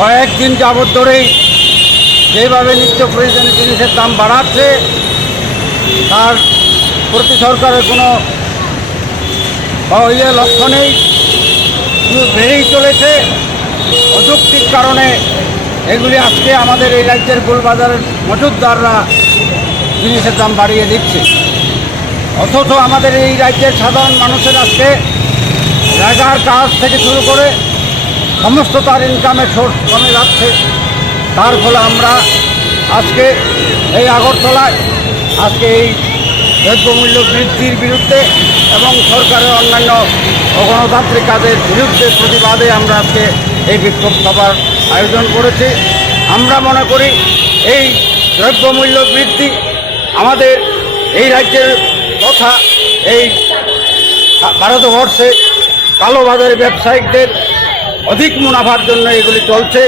কয়েকদিন যাবৎ ধরেই যেভাবে নিত্য প্রয়োজনীয় জিনিসের দাম বাড়াচ্ছে তার প্রতি সরকারের কোনো লক্ষ্য নেই, বেড়েই চলেছে। অযৌক্তিক কারণে এগুলি আজকে আমাদের এই রাজ্যের গোলবাজারের মজুতদাররা জিনিসের দাম বাড়িয়ে দিচ্ছে, অথচ আমাদের এই রাজ্যের সাধারণ মানুষের আজকে জায়গার কাজ থেকে শুরু করে সমস্ত তার ইনকামের সোর্স কমে যাচ্ছে। তার ফলে আমরা আজকে এই আগরতলায় আজকে এই দ্রব্যমূল্য বৃদ্ধির বিরুদ্ধে এবং সরকারের অন্যান্য অগণতান্ত্রিক কাজের বিরুদ্ধে প্রতিবাদে আমরা আজকে এই বিক্ষোভ সভার আয়োজন করেছি। আমরা মনে করি এই দ্রব্যমূল্য বৃদ্ধি আমাদের এই রাজ্যের তথা এই ভারতবর্ষে কালোবাজারি ব্যবসায়িকদের অধিক মুনাফার জন্য এগুলি চলছে।